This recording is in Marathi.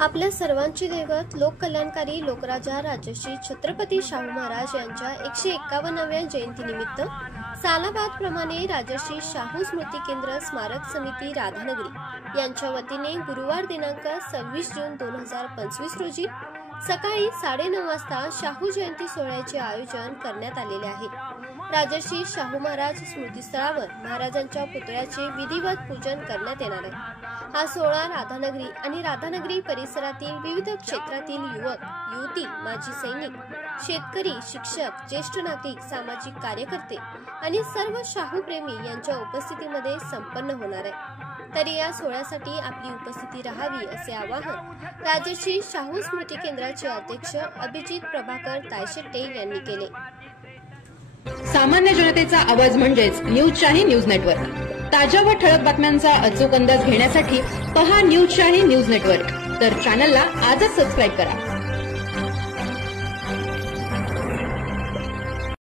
आपल्या सर्वांचे दैवत लोककल्याणकारी लोकराजा राजश्री छत्रपती शाहू महाराज यांच्या 151व्या जयंतीनिमित्त सालाबाद प्रमाणे राजश्री शाहू स्मृती केंद्र स्मारक समिती राधानगरी यांच्या वतीने गुरुवार दिनांक 26 जून 2025 रोजी सकाळी 9:30 वाजता शाहू जयंती सोहळ्याचे आयोजन करण्यात आलेले आहे। राजश्री शाहू महाराज स्मृतीस्थळावर महाराजांच्या पुतळ्याचे विधिवत पूजन करण्यात येणार आहे। हा सोहळा राधानगरी आणि राधानगरी परिसरातील विविध क्षेत्रातील युवक युवती, माजी सैनिक, शेतकरी, शिक्षक, ज्येष्ठ नागरिक, सामाजिक कार्यकर्ते आणि सर्व शाहू प्रेमी यांच्या उपस्थितीमध्ये संपन्न होणार आहे। तरी या सोहळ्यासाठी आपली उपस्थिती राहावी असे आवाहन राजश्री शाहू स्मृती केंद्राचे अध्यक्ष अभिजित प्रभाकर तायशेट्टे यांनी केले। सामान्य जनतेचा आवाज म्हणजेच न्यूज शाही न्यूज नेटवर्क। ताज्या व ठळक बातम्यांचा अचूक अंदाज घेण्यासाठी पहा न्यूज शाही न्यूज नेटवर्क। तर चॅनलला आजच सबस्क्राईब करा।